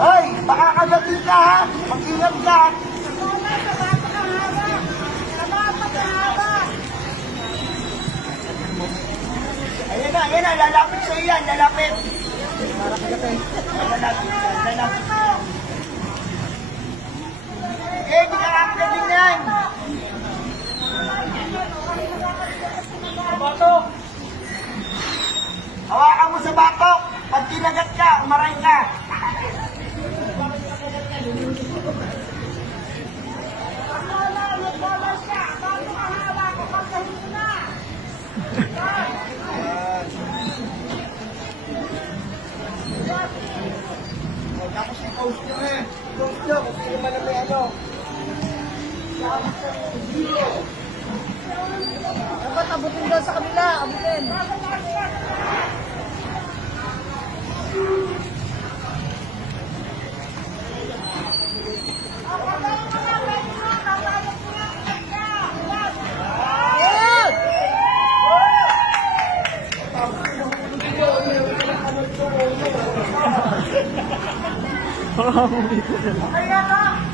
Hoy, baka kagabi ka ha. Mag-ingat ka. Ayan na, ayan na, lalapit sa iyan, lalapit. Lalapit yan, lalapit yan. Eh, di ka kakagaling yan. Ka, umaray ka. Tapos i-post nyo eh. I-post nyo kung sino man ang may ano. Dapat abutin daw sa kabila, abutin. Kaya na!